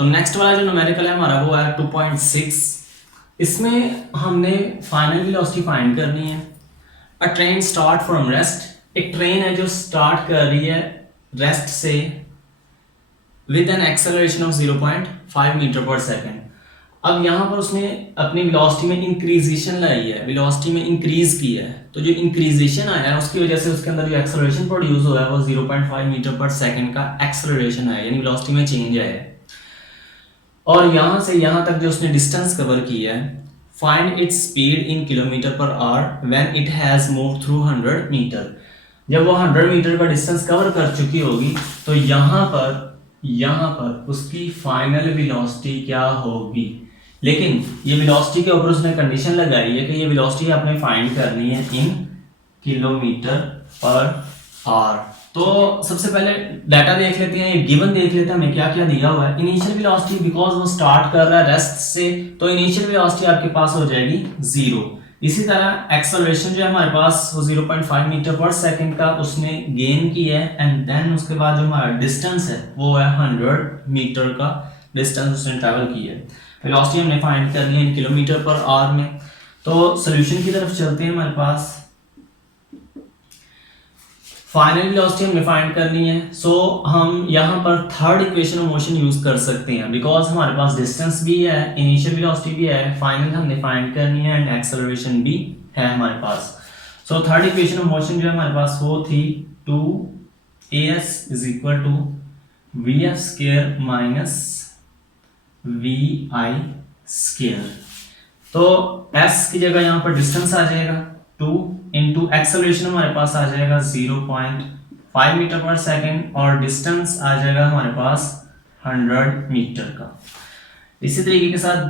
तो नेक्स्ट वाला जो न्यूमेरिकल है हमारा वो है 2.6। इसमें हमने फाइनल वेलोसिटी फाइंड करनी है। A train start from rest, एक ट्रेन है जो स्टार्ट कर रही है रेस्ट से with an acceleration of 0.5 metre per second. अब यहाँ पर उसने अपनी वेलोसिटी में इंक्रीजेशन लाई है, वेलोसिटी में इंक्रीज की है। तो जो इंक्रीजेशन आया है उसकी वजह से उसके अंदर जो एक्सेलरेशन प्रोड्यूस हुआ है वो 0.5 मीटर पर सेकेंड का एक्सेलरेशन है, यानी वेलोसिटी में चेंज आया है। और यहाँ से यहाँ तक जो उसने डिस्टेंस कवर की है, find its speed in kilometre per hour when it has move through 100 metre. जब वो 100 मीटर का डिस्टेंस कवर कर चुकी होगी तो यहाँ पर उसकी फाइनल वेलोसिटी क्या होगी। लेकिन ये वेलोसिटी के ऊपर उसने कंडीशन लगाई है कि ये वेलोसिटी आपने फाइंड करनी है इन किलोमीटर पर आवर। तो सबसे पहले डाटा देख लेते हैं, ये गिवन देख लेते हैं हमें क्या क्या दिया हुआ है। इनिशियल वेलोसिटी, बिकॉज वो स्टार्ट कर रहा है रेस्ट से, तो इनिशियल वेलोसिटी आपके पास हो जाएगी 0। इसी तरह एक्सेलरेशन जो है हमारे पास वो 0.5 मीटर पर सेकंड का उसने गेन किया है। एंड देन उसके बाद जो हमारा डिस्टेंस है वो है 100 मीटर का डिस्टेंस उसने ट्रैवल किया है। वेलोसिटी हमने फाइंड करनी है इन किलोमीटर पर आवर में। तो सोल्यूशन की तरफ चलते हैं। हमारे पास फाइनल वेलोसिटी हमने फाइंड करनी है। सो हम यहाँ पर third equation of motion use कर सकते हैं, बिकॉज हमारे पास डिस्टेंस भी है, इनिशियल वेलोसिटी भी है, फाइनल हमने फाइंड करनी है एंड एक्सेलरेशन भी है हमारे पास। So third equation of motion जो है हमारे पास वो थी 2as is equal to vf square minus vi square. तो s की जगह यहाँ पर डिस्टेंस आ जाएगा 2 इंटू एक्सेलरेशन हमारे पास आ जाएगा 0.5 मीटर पर सेकेंड और डिस्टेंस आ जाएगा हमारे पास 100 मीटर का। इसी तरीके के साथ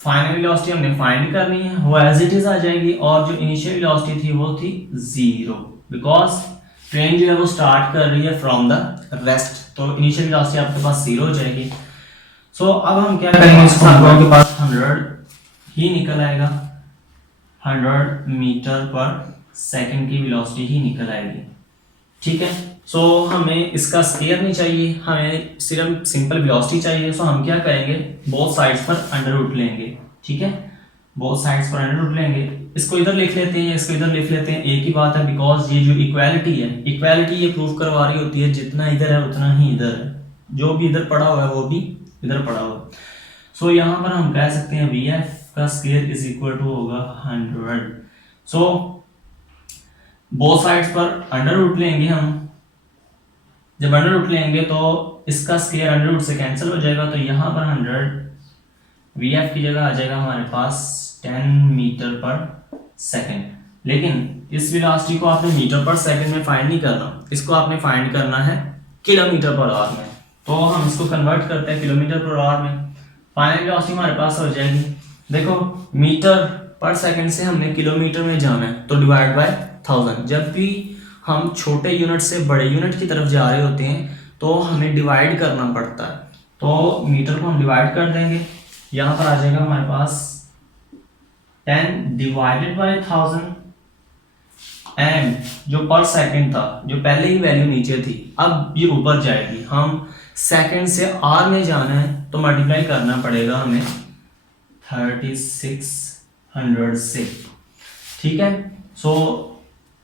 फाइनल वेलोसिटी हमने फाइंड करनी है, वो एज इट इज आ जाएगी। और जो इनिशियल वेलोसिटी थी वो थी 0, बिकॉज ट्रेन जो है वो स्टार्ट कर रही है फ्रॉम द रेस्ट, तो इनिशियल वेलोसिटी आपके पास 0 हो जाएगी। सो अब हम क्या करेंगे, इसको आपके पास 100 ही निकल आएगा, 100 मीटर पर सेकंड की वेलोसिटी ही निकल आएगी। ठीक है, सो हमें इसका स्क्वायर नहीं चाहिए, हमें सिर्फ सिंपल वेलोसिटी चाहिए। सो हम क्या करेंगे, बोथ साइड्स पर अंडर रूट लेंगे। ठीक है, बोथ साइड्स पर अंडर रूट लेंगे। इसको इधर लिख लेते हैं, इसको इधर लिख लेते हैं, एक ही बात है, बिकॉज ये जो इक्वालिटी है, इक्वालिटी ये प्रूव करवा रही होती है जितना इधर है उतना ही इधर है, जो भी इधर पड़ा हुआ है वो भी इधर पड़ा हुआ है। सो यहाँ पर हम कह सकते हैं vf का स्क्वायर इज इक्वल टू होगा 100। सो बोथ साइड्स पर अंडर रूट लेंगे हम। जब अंडर रूट लेंगे तो इसका स्क्वायर अंडर रूट से कैंसिल हो जाएगा, तो यहाँ पर 100 vf की जगह आ जाएगा हमारे पास 10 मीटर पर सेकेंड। लेकिन इस वेलोसिटी को आपने मीटर पर सेकेंड में फाइंड नहीं करना, इसको आपने फाइंड करना है किलोमीटर पर आवर में। तो हम इसको कन्वर्ट करते हैं किलोमीटर पर आवर में। फाइनल वेलोसिटी हमारे पास हो जाएगी, देखो मीटर पर सेकंड से हमने किलोमीटर में जाना है तो डिवाइड बाय 1000। जब भी हम छोटे यूनिट से बड़े यूनिट की तरफ जा रहे होते हैं तो हमें डिवाइड करना पड़ता है। तो मीटर को हम डिवाइड कर देंगे, यहाँ पर आ जाएगा हमारे पास 10 डिवाइडेड बाय 1000 एंड जो पर सेकंड था, जो पहले ही वैल्यू नीचे थी, अब ये ऊपर जाएगी। हम सेकंड से आर में जाना है तो मल्टीप्लाई करना पड़ेगा हमें 3600 से। ठीक है, सो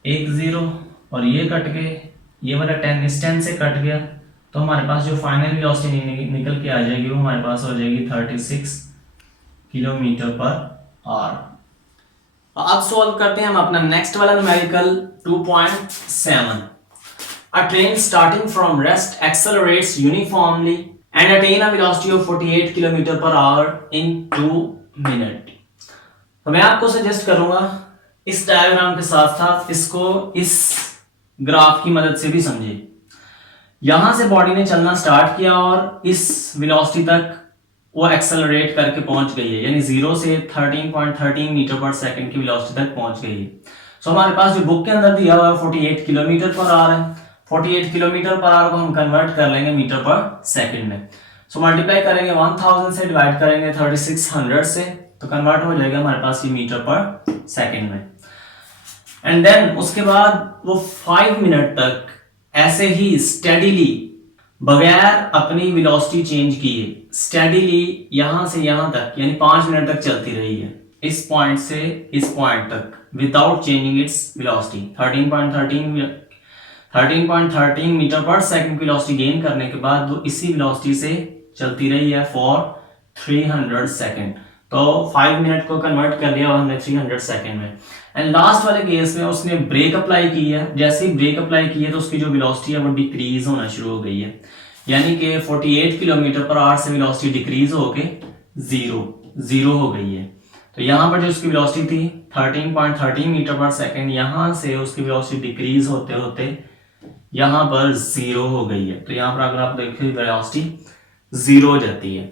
1 0 और ये कट गए, ये वाला 10 इस 10 से कट गया, तो हमारे पास जो फाइनल वेलोसिटी निकल के आ जाएगी वो हमारे पास हो जाएगी 36 किलोमीटर पर आवर। अब सॉल्व करते हैं हम अपना नेक्स्ट वाला numerical 2.7। A train starting from rest accelerates uniformly and attain a velocity of 48 km per hour in 2 minutes। तो मैं आपको सजेस्ट करूंगा इस डायग्राम के साथ साथ इसको इस ग्राफ की मदद से भी समझे। यहां से बॉडी ने चलना स्टार्ट किया और इस वेलोसिटी तक वो एक्सेलरेट करके पहुंच गई है, यानी 0 से 13.13 मीटर पर सेकंड की वेलोसिटी तक पहुंच गई है। सो हमारे पास जो बुक के अंदर दिया हुआ है 48 किलोमीटर पर आवर है। 48 किलोमीटर पर आवर को हम कन्वर्ट कर लेंगे मीटर पर सेकंड में। सो मल्टीप्लाई करेंगे 1000 से, डिवाइड करेंगे 3600 से, तो कन्वर्ट हो जाएगा हमारे पास ये मीटर पर सेकंड में। एंड देन उसके बाद वो 5 मिनट तक ऐसे ही स्टेडीली बगैर अपनी वेलोसिटी चेंज किए स्टेडीली यहां से यहां तक यानी 5 मिनट तक चलती रही है, इस पॉइंट से इस पॉइंट तक without changing its velocity. 13.13 metre per second की वेलोसिटी गेन करने के बाद वो इसी वेलोसिटी से चलती रही है फॉर 300 सेकंड। तो 5 मिनट को कन्वर्ट कर लिया हमने 300 सेकंड में। एंड लास्ट वाले केस में उसने ब्रेक अप्लाई की है, जैसे ही ब्रेक अप्लाई की है तो उसकी जो वेलोसिटी है वो डिक्रीज होना शुरू हो गई है, यानी कि 48 किलोमीटर पर आवर से वेलोसिटी डिक्रीज होके जीरो हो गई है। तो यहाँ पर जो उसकी वेलोसिटी थी 13.13 मीटर पर सेकंड, यहाँ से उसकी वेलोसिटी डिक्रीज होते होते यहाँ पर जीरो हो गई है। तो यहाँ पर अगर आप देखिए वेलोसिटी जीरो हो जाती है।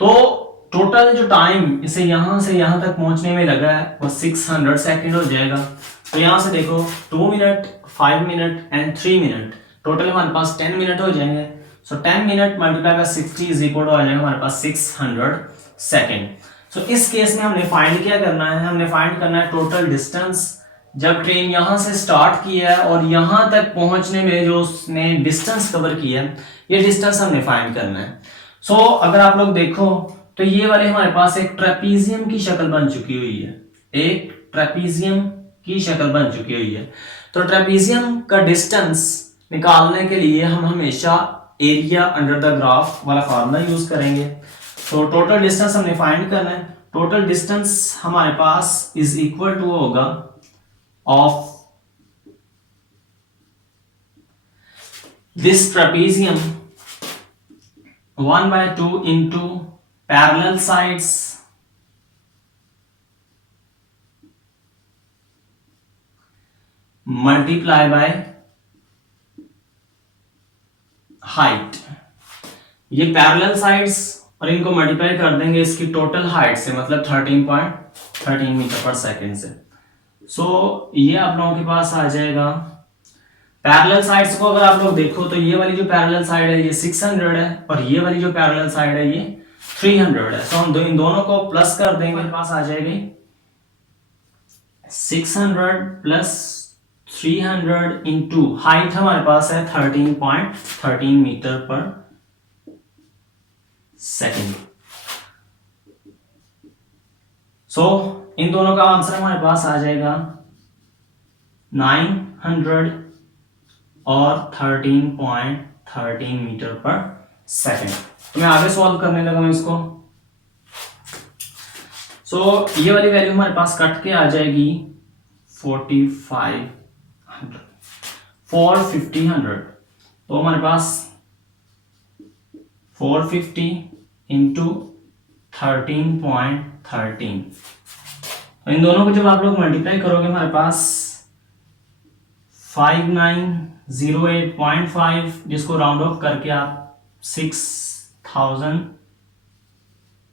तो टोटल जो टाइम इसे यहां से यहां तक पहुंचने में लगा है वो 600 सेकंड हो जाएगा। तो यहां से देखो 2 मिनट, 5 मिनट एंड 3 मिनट, टोटल हमारे पास 10 मिनट हो जाएंगे। So 10 minute multiply by 60 is equal to आ जाएगा हमारे पास 600 सेकंड। सो इस केस में हमने फाइंड क्या करना है, हमने फाइंड करना है टोटल डिस्टेंस जब ट्रेन यहां से स्टार्ट किया है और यहां तक पहुंचने में जो उसने डिस्टेंस कवर किया है, ये डिस्टेंस हमने फाइंड करना है। सो अगर आप लोग देखो तो ये वाले हमारे पास एक ट्रेपीजियम की शक्ल बन चुकी हुई है, एक ट्रेपीजियम की शक्ल बन चुकी हुई है। तो ट्रेपीजियम का डिस्टेंस निकालने के लिए हम हमेशा एरिया अंडर द ग्राफ वाला फार्मूला यूज करेंगे। तो टोटल डिस्टेंस हमने फाइंड करना है। टोटल डिस्टेंस हमारे पास इज इक्वल टू होगा of this trapezium 1/2 into parallel sides multiply by height। ये पैरेलल साइड्स और इनको मल्टीप्लाई कर देंगे इसकी टोटल हाइट से, मतलब 13.13 मीटर पर सेकेंड से। सो ये आप लोगों के पास आ जाएगा। पैरेलल साइड्स को अगर आप लोग देखो तो ये वाली जो पैरेलल साइड है ये 600 है और ये वाली जो पैरेलल साइड है ये 300 है। सो हम इन दोनों को प्लस कर देंगे, हमारे पास आ जाएगी 600 प्लस 300 इंटू हाइट हमारे पास है 13.13 मीटर पर सेकेंड। सो इन दोनों का आंसर हमारे पास आ जाएगा 900 और 13.13 मीटर पर सेकेंड। तो मैं आगे सॉल्व करने लगा हूं इसको। सो ये वाली वैल्यू हमारे पास कट के आ जाएगी 4500 फॉर 50 तो हमारे पास 450 इंटू 13.13। इन दोनों को जब आप लोग मल्टीप्लाई करोगे हमारे पास 5908.5, जिसको राउंड ऑफ करके आप 6000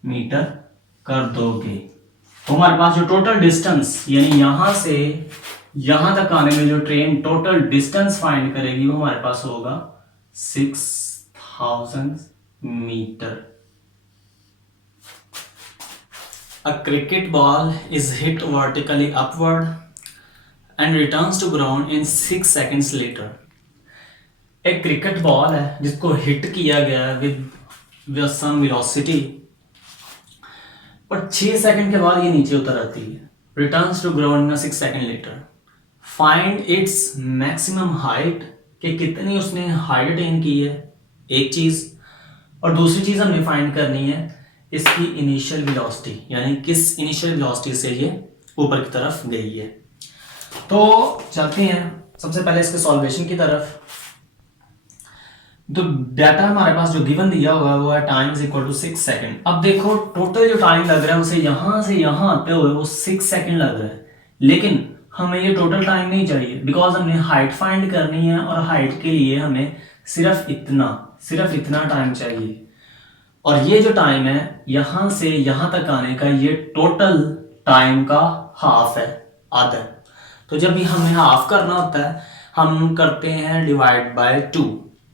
मीटर कर दोगे तो हमारे पास जो टोटल डिस्टेंस यानी यहां से यहां तक आने में जो ट्रेन टोटल डिस्टेंस फाइंड करेगी वो हमारे पास होगा 6000 metre. A cricket ball is hit vertically upward and returns to ground in 6 seconds later। एक क्रिकेट बॉल है जिसको हिट किया गया है with some velocity, पर 6 सेकंड के बाद ये नीचे उतर आती है। Returns to ground in 6 seconds later। Find its maximum height, कि कितनी उसने हाइट अटेन की है, एक चीज। और दूसरी चीज हमने फाइंड करनी है इसकी इनिशियल वेलोसिटी, यानी किस इनिशियल वेलोसिटी से ये ऊपर की तरफ गई है। तो चलते हैं सबसे पहले इसके सॉल्वेशन की तरफ। तो डाटा हमारे पास जो गिवन दिया हुआ है वो है time is equal to 6 second. अब देखो टोटल जो टाइम लग रहा है उसे यहां से यहां आते हुए वो 6 सेकंड लग रहा है, लेकिन हमें ये टोटल टाइम नहीं चाहिए बिकॉज हमने हाइट फाइंड करनी है और हाइट के लिए हमें सिर्फ इतना टाइम चाहिए। और ये जो टाइम है यहां से यहां तक आने का ये टोटल टाइम का हाफ है, आधा। तो जब भी हमें हाफ करना होता है हम करते हैं डिवाइड बाय 2।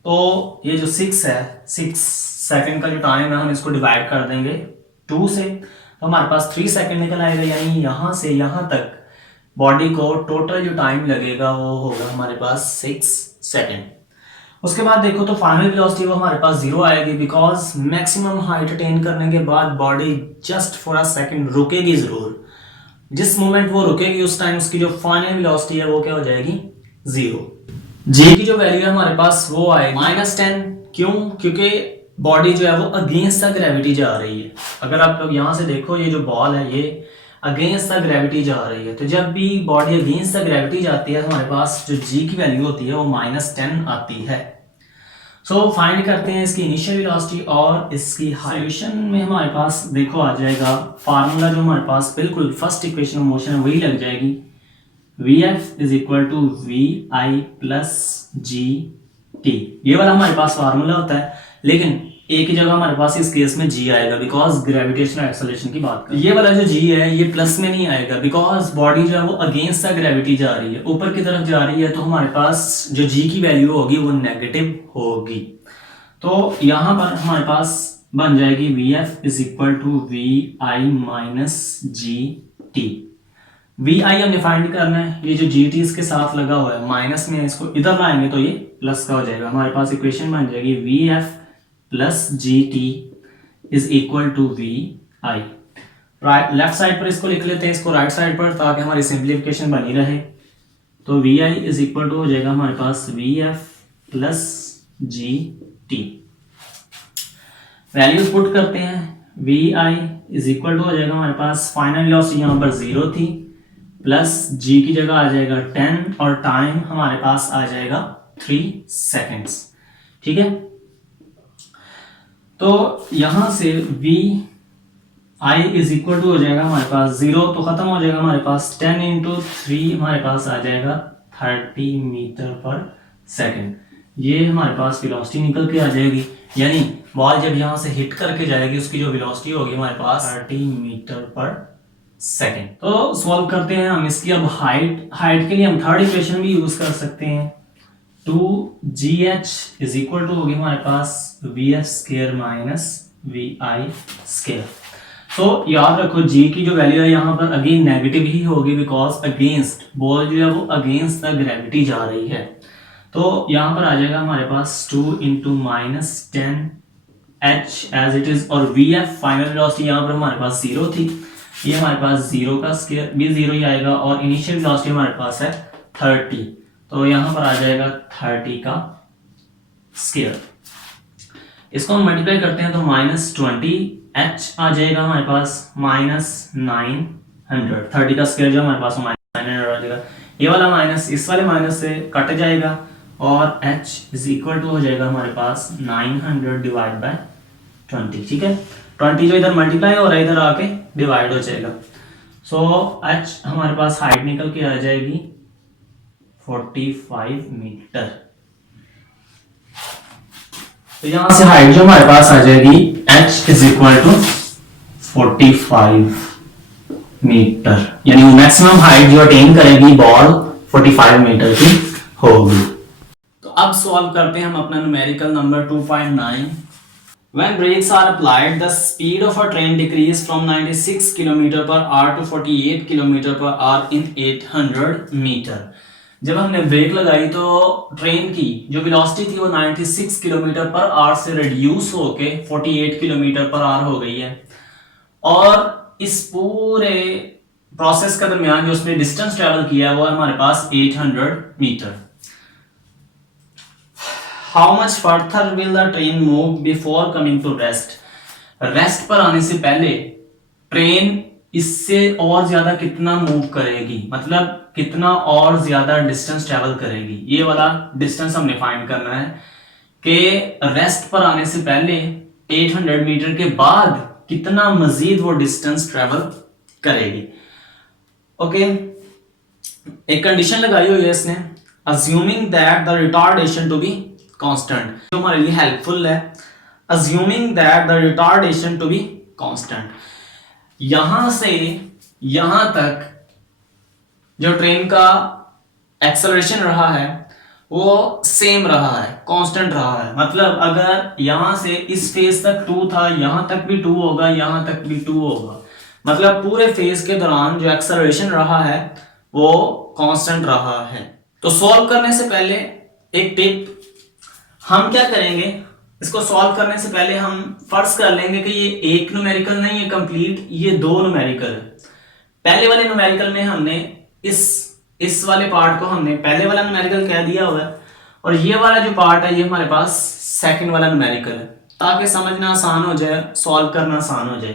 तो ये जो 6 है, 6 सेकंड का जो टाइम है हम इसको डिवाइड कर देंगे 2 से, तो हमारे पास 3 सेकंड निकल आएगा। यानी यहां से यहां तक बॉडी को टोटल जो टाइम लगेगा वो होगा हमारे पास 6 सेकंड। उसके बाद देखो तो फाइनल वेलोसिटी वो हमारे पास 0 आएगी, बिकॉज मैक्सिमम हाइट अटेन करने के बाद body just for a second रुकेगी जरूर। जिस मोमेंट वो रुकेगी उस टाइम उसकी जो फाइनल वेलोसिटी है वो क्या हो जाएगी, 0। जी की जो वैल्यू है हमारे पास वो आएगी -10। क्यों? क्योंकि बॉडी जो है वो अगेंस्ट द ग्रेविटी जा रही है। अगर आप लोग यहाँ से देखो ये जो बॉल है ये अगेंस्ट द ग्रेविटी जा रही है, तो जब भी बॉडी अगेंस्ट द ग्रेविटी जाती है तो हमारे पास जो जी की वैल्यू होती है वो -10 आती है। सो फाइंड करते हैं इसकी इनिशियल वेलोसिटी और इसकी सॉल्यूशन में हमारे पास देखो आ जाएगा फार्मूला जो हमारे पास बिल्कुल फर्स्ट इक्वेशन ऑफ मोशन है वही लग जाएगी, Vf is equal to we i plus ji t. ये वाला हमारे पास फार्मूला होता है, लेकिन एक ही जगह हमारे पास इस केस में जी आएगा बिकॉज ग्रेविटेशनल एक्सेलरेशन की बात करें। ये वाला जो जी है ये प्लस में नहीं आएगा बिकॉज बॉडी जो है वो अगेंस्ट द ग्रेविटी जा रही है, ऊपर की तरफ जा रही है, तो हमारे पास जो जी की वैल्यू होगी वो नेगेटिव होगी। तो यहाँ पर हमारे पास बन जाएगी we F is equal to we I minus G T. V I हमने फाइंड करना है, ये जो जी टी इसके साथ लगा हुआ है माइनस में, इसको इधर लाएंगे तो ये प्लस का हो जाएगा। हमारे पास इक्वेशन बन जाएगी V F plus ji t is equal to we i. Right left side पर इसको लिख लेते हैं, इसको राइट साइड पर, ताकि हमारी सिंप्लीफिकेशन बनी रहे। तो V I is equal to हो जाएगा हमारे पास वी एफ प्लस जी टी। वैल्यूज पुट करते हैं, V I is equal to हो जाएगा हमारे पास फाइनल वेलोसिटी यहाँ पर 0 थी, प्लस जी की जगह आ जाएगा 10 और टाइम हमारे पास आ जाएगा 3 सेकेंड्स। ठीक है, तो यहां से v I is equal to हो जाएगा हमारे पास 0 तो खत्म हो जाएगा हमारे पास 10 इंटू 3 हमारे पास आ जाएगा 30 मीटर पर सेकेंड। ये हमारे पास वेलोसिटी निकल के आ जाएगी, यानी बॉल जब यहां से हिट करके जाएगी उसकी जो वेलोसिटी होगी हमारे पास 30 मीटर पर सेकेंड। तो सॉल्व करते हैं हम इसकी। अब हाइट के लिए हम थर्ड इक्वेशन भी यूज कर सकते हैं। 2gh इज इक्वल टू होगी हमारे पास vf square minus vi square. तो याद रखो g की जो वैल्यू है यहाँ पर अगेन नेगेटिव ही होगी बिकॉज अगेंस्ट बॉल जो है वो अगेंस्ट द ग्रेविटी जा रही है। तो यहाँ पर आ जाएगा हमारे पास 2 into minus 10h as it is, और vf फाइनल वेलोसिटी यहाँ पर हमारे पास 0 थी, ये हमारे पास 0 का स्क्वायर भी 0 ही आएगा, और इनिशियल वेलोसिटी हमारे पास है 30, तो यहां पर आ जाएगा 30 का स्क्वायर। इसको हम मल्टीप्लाई करते हैं तो -20h आ जाएगा हमारे पास -900। 30 का स्क्वायर जो हमारे पास -900 आ जाएगा, ये वाला माइनस इस वाले माइनस से कट जाएगा और h इज इक्वल टू हो जाएगा हमारे पास 900 डिवाइड बाय 20। ठीक है, 20 जो इधर मल्टीप्लाई हो रहा है इधर आके डिवाइड हो जाएगा। सो h हमारे पास हाइट निकल के आ जाएगी 45 मीटर। तो यहां से हाइट जो हमारे पास आ जाएगी h is equal to 45 metre, यानी मैक्सिमम हाइट जो अटेन करेगी बॉल 45 मीटर की होगी। तो अब सॉल्व करते हैं हम अपना numerical number 2.9। When brakes are applied, the speed of a train decreases from 96 km/h to 48 km/h in 800 meter. जब हमने ब्रेक लगाई तो ट्रेन की जो वेलोसिटी थी वो 96 km/h से रिड्यूस होके 48 km/h हो गई है, और इस पूरे प्रोसेस के दरमियान जो उसने डिस्टेंस ट्रेवल किया है वो हमारे पास 800 metre. How much further will the train move before coming to rest? Rest पर आने से पहले ट्रेन इससे और ज्यादा कितना मूव करेगी, मतलब कितना और ज्यादा डिस्टेंस ट्रेवल करेगी। ये वाला डिस्टेंस हमने फाइंड करना है कि रेस्ट पर आने से पहले 800 मीटर के बाद कितना मजीद वो डिस्टेंस ट्रेवल करेगी। ओके, एक कंडीशन लगाई हुई है इसने, assuming that the retardation to be constant, जो हमारे लिए हेल्पफुल है। assuming that the retardation to be constant, यहां से यहां तक जो ट्रेन का एक्सेलरेशन रहा है वो सेम रहा है, कांस्टेंट रहा है। मतलब अगर यहां से इस फेज तक 2 था, यहां तक भी 2 होगा, यहां तक भी 2 होगा, मतलब पूरे फेज के दौरान जो एक्सेलरेशन रहा है वो कांस्टेंट रहा है। तो सॉल्व करने से पहले एक टिप, हम क्या करेंगे, इसको सॉल्व करने से पहले हम फर्ज कर लेंगे कि ये एक न्यूमेरिकल नहीं है कंप्लीट, ये दो न्यूमेरिकल है। पहले वाले न्यूमेरिकल में हमने इस वाले पार्ट को हमने पहले वाला न्यूमेरिकल कह दिया हुआ है, और ये वाला जो पार्ट है ये हमारे पास सेकंड वाला न्यूमेरिकल है, ताकि समझना आसान हो जाए, सॉल्व करना आसान हो जाए।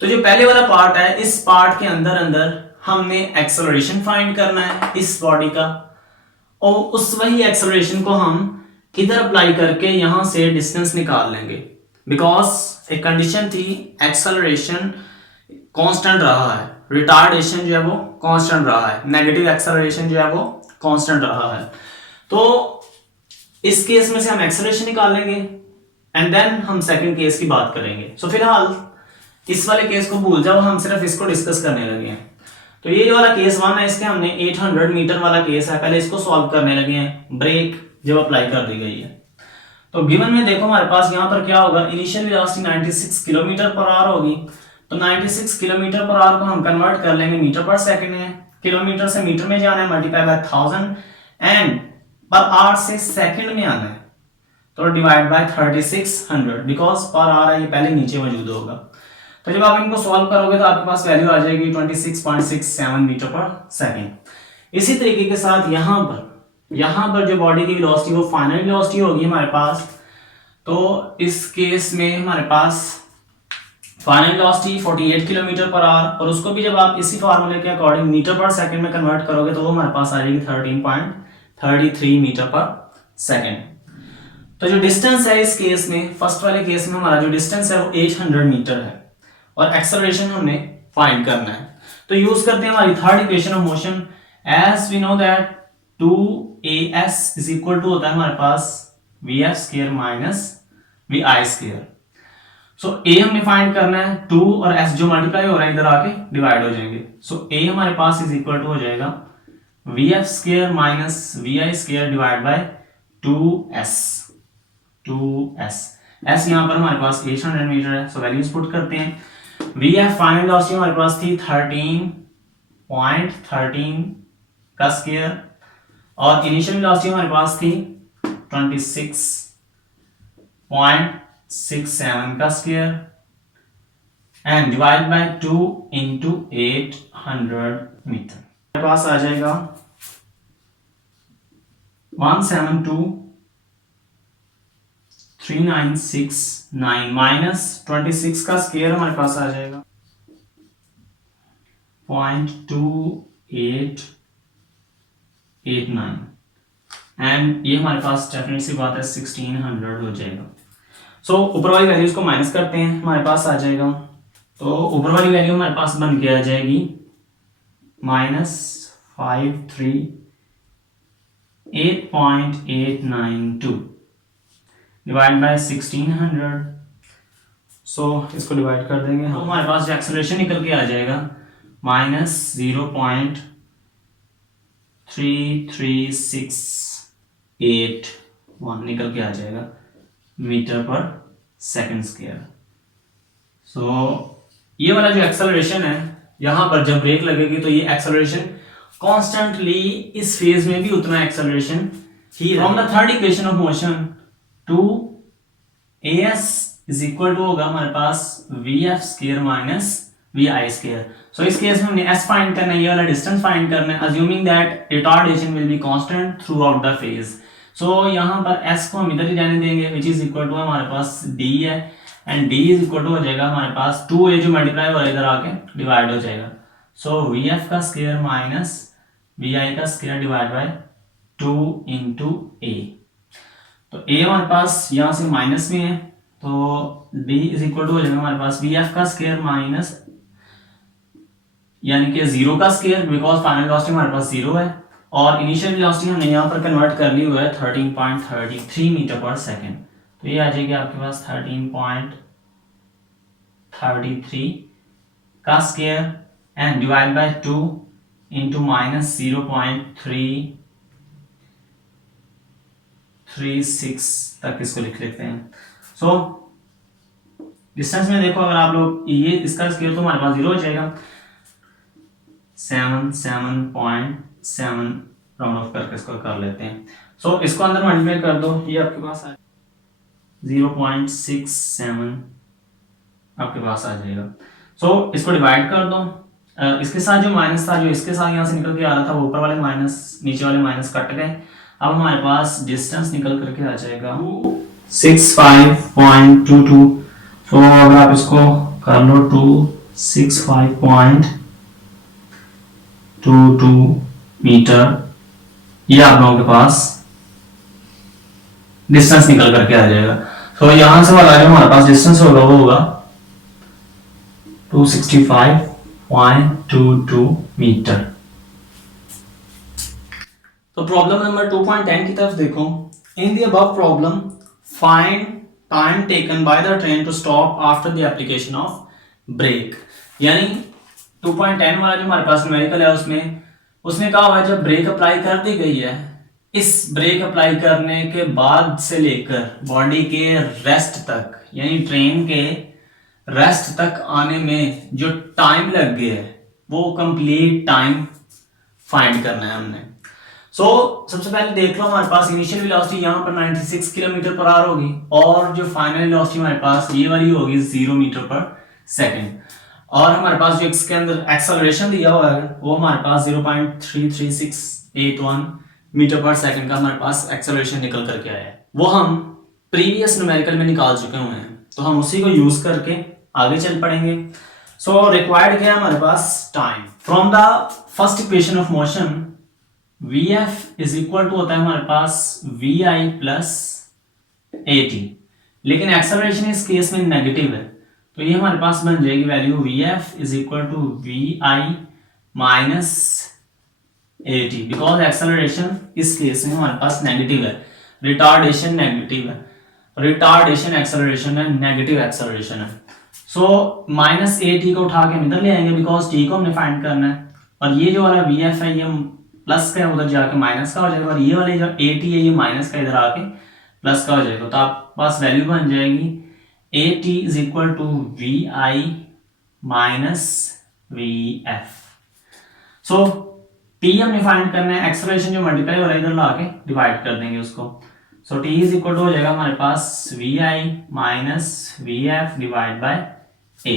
तो जो पहले वाला पार्ट है, इस पार्ट के अंदर अंदर हमने एक्सेलरेशन फाइंड करना है इस बॉडी का, और उस वही एक्सेलरेशन को हम इधर अप्लाई करके यहां से डिस्टेंस निकाल लेंगे, बिकॉज एक कंडीशन थी एक्सेलरेशन कांस्टेंट रहा है, रिटार्डेशन जो है वो कांस्टेंट रहा है, नेगेटिव एक्सेलरेशन जो है वो कांस्टेंट रहा है। तो इस केस में से हम एक्सेलरेशन निकाल लेंगे एंड देन हम सेकंड केस की बात करेंगे। सो फिलहाल इस वाले केस को भूल जाओ, हम सिर्फ इसको डिस्कस करने लगे हैं। तो ये वाला केस 1 है, इसके हमने 800 मीटर वाला केस है, पहले इसको सॉल्व करने लगे हैं, ब्रेक जब अप्लाई कर दी गई है। तो गिवन में देखो हमारे पास यहाँ पर क्या होगा, initial velocity 96 kilometre per our होगी, तो 96 किलोमीटर पर आवर को हम कन्वर्ट कर लेंगे मीटर पर सेकंड में, किलोमीटर से मीटर में जाना है, multiply by 1000, and per hour से सेकंड में आना है तो divide by 3600, because per hour है, ये पहले नीचे मौजूद होगा। तो जब आप इनको सॉल्व करोगे तो आपके पास वैल्यू आ जाएगी 26.67 मीटर पर सेकंड। इसी तरीके के साथ यहाँ पर जो बॉडी की वेलोसिटी वो फाइनल वेलोसिटी होगी हमारे पास, तो इस केस में हमारे पास final velocity 48 kilometre per hour, और उसको भी जब आप इसी फार्मूले के अकॉर्डिंग मीटर पर सेकंड में कन्वर्ट करोगे तो वो हमारे पास आ जाएगी 13.33 मीटर पर सेकंड। तो जो डिस्टेंस है इस केस में, फर्स्ट वाले केस में हमारा जो डिस्टेंस है वो 800 मीटर है, और एक्सेलरेशन हमने फाइंड करना है। तो यूज करते हैं हमारी third equation of motion, as we know that 2as is equal to होता है हमारे पास vf square minus vi square. So a हमने फाइंड करना है, 2 और s जो मल्टीप्लाई हो रहा है इधर आके डिवाइड हो जाएंगे। सो a हमारे पास इज इक्वल टू हो जाएगा vf square minus vi square divide by 2s s यहाँ पर हमारे पास 800 मीटर है, सो वैल्यूज पुट करते हैं। vf फाइनल वेलोसिटी हमारे पास थी 13.13 का स्क्वायर, और इनिशियल वेलोसिटी हमारे पास थी 26.67 का square, and divide by 2 into 800 metre. हमारे पास आ जाएगा 1723969 माइनस 26 का स्क्वायर हमारे पास आ जाएगा 0.2889, एंड ये हमारे पास डेफिनेट सी बात है 1600 हो जाएगा। सो ऊपर वाली वैल्यूज को माइनस करते हैं, हमारे पास आ जाएगा, तो ऊपर वाली वैल्यू हमारे पास बन के आ जाएगी -53.892 डिवाइड बाय 1600। सो इसको डिवाइड कर देंगे हम, हमारे पास जो एक्सेलरेशन निकल के आ जाएगा -0.33681 निकल के आ जाएगा मीटर पर सेकंड स्क्वायर। सो ये वाला जो एक्सेलरेशन है, यहां पर जब ब्रेक लगेगी तो ये एक्सेलरेशन कॉन्स्टेंटली इस फेज में भी उतना एक्सेलरेशन ही। From the third equation of motion 2as is equal to होगा हमारे पास vf square minus vi square. So इस केस में हमने s फाइंड करना है, ये वाला डिस्टेंस फाइंड करना है, assuming that retardation will be constant throughout the phase. So यहां पर s को हम इधर ही जाने देंगे, विच इज इक्वल टू हमारे पास d है, and d is equal to हो जाएगा हमारे पास 2a जो मल्टीप्लाई हो रहा है इधर आके डिवाइड हो जाएगा। सो vf का स्क्वायर माइनस vi का square divide by 2 into a। तो a हमारे पास यहां से माइनस में है, तो d इज इक्वल टू हो जाएगा हमारे पास vf का स्क्वायर माइनस यानी कि 0 का स्क्वायर, बिकॉज फाइनल वेलोसिटी हमारे पास 0 है, और इनिशियल वेलोसिटी हमने यहाँ पर कन्वर्ट कर ली हुआ है 13.33 मीटर पर सेकंड। तो ये आ जाएगी आपके पास 13.33 का square and divide by 2 into minus 0.336 तक इसको लिख लेते हैं। सो डिस्टेंस में देखो, अगर आप लोग ये इसका स्क्वायर तो हमारे पास 0 हो जाएगा, 7.7 राउंड ऑफ करके इसको कर लेते हैं। सो इसको अंदर मल्टीप्लाई कर दो, ये आपके पास आ 0.67 आपके पास आ जाएगा। सो इसको डिवाइड कर दो, इसके साथ जो माइनस था, जो इसके साथ यहाँ से निकल के आ रहा था, वो ऊपर वाले माइनस नीचे वाले माइनस कट गए। अब हमारे पास डिस्टेंस निकल करके आ जाएगा 65.22। तो अगर आप इसको कर लो 265.22 मीटर, ये आप लोगों के पास डिस्टेंस निकल करके आ जाएगा। तो यहां से वाला जो हमारे पास डिस्टेंस होगा वो होगा 265.22 मीटर। तो प्रॉब्लम नंबर 2.10 की तरफ देखो। In the above problem find time taken by the train to stop after the application of brake. यानी 2.10 वाला जो हमारे पास न्यूमेरिकल है उसमें कहा हुआ है जब ब्रेक अप्लाई कर दी गई है, इस ब्रेक अप्लाई करने के बाद से लेकर बॉडी के रेस्ट तक, यानी ट्रेन के रेस्ट तक आने में जो टाइम लग गया है वो कंप्लीट टाइम फाइंड करना है हमने। सबसे पहले देख लो, हमारे पास इनिशियल वेलोसिटी यहाँ पर 96 किलोमीटर पर आवर होगी और जो फाइनल वेलोसिटी हमारे पास ये वाली होगी 0 मीटर पर सेकेंड। और हमारे पास जो इसके अंदर एक्सेलरेशन दिया हुआ है वो हमारे पास 0.33681 मीटर पर सेकंड का हमारे पास एक्सेलरेशन निकल करके आया है। वो हम प्रीवियस न्यूमेरिकल में निकाल चुके हुए हैं, तो हम उसी को यूज करके आगे चल पड़ेंगे। रिक्वायर्ड क्या है हमारे पास? Time. From the first equation of motion Vf is equal to होता है हमारे पास Vi प्लस AT, लेकिन एक्सेलरेशन इस केस में नेगेटिव है, तो ये हमारे पास बन जाएगी value Vf is equal to Vi minus AT, because acceleration इस केस में हमारे पास नेगेटिव है, रिटार्डेशन नेगेटिव है, रिटार्डेशन एक्सेलरेशन है, नेगेटिव एक्सेलरेशन है। माइनस AT को उठा के हम इधर ले आएंगे बिकॉज T को हमने फाइंड करना है, और ये जो वाला Vf है ये प्लस का उधर जाके माइनस का हो जाएगा, और ये वाले जो AT है ये माइनस का इधर आके प्लस का हो जाएगा। तो आप पास वैल्यू बन जाएगी AT is equal to Vi minus Vf। T हमने फाइंड करना है, एक्सेलरेशन जो मल्टीप्लाई हो रहा है इधर ला के डिवाइड कर देंगे उसको। T इज इक्वल टू हो जाएगा हमारे पास Vi minus Vf divide by A,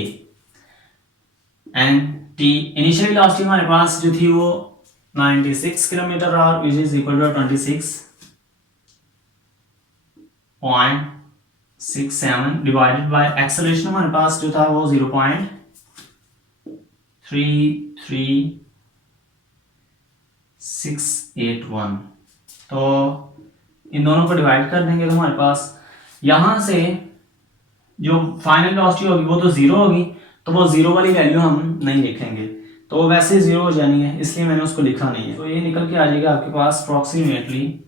and T initial velocity हमारे पास जो थी वो 96 kilometre hour which is equal to 26.67 divided by acceleration हमारे पास जो था वो 0.33681। तो इन दोनों को डिवाइड कर देंगे तो हमारे पास यहां से जो फाइनल वेलोसिटी होगी वो तो जीरो होगी, तो वो जीरो वाली वैल्यू हम नहीं लिखेंगे, तो वैसे जीरो हो जानी है, इसलिए मैंने उसको लिखा नहीं है। तो ये निकल के आ जाएगा आपके पास अप्रोक्सीमेटली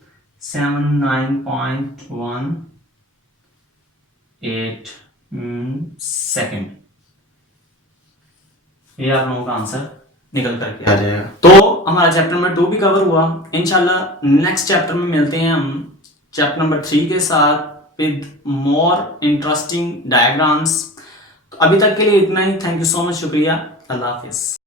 79.18 सेकेंड। ये आप लोगों का आंसर निकल करके आ जाएगा। तो हमारा चैप्टर नंबर 2 भी कवर हुआ। इंशाल्लाह नेक्स्ट चैप्टर में मिलते हैं हम चैप्टर नंबर 3 के साथ विद मोर इंटरेस्टिंग डायग्राम्स। तो अभी तक के लिए इतना ही। थैंक यू सो मच, शुक्रिया, अल्लाह हाफिज।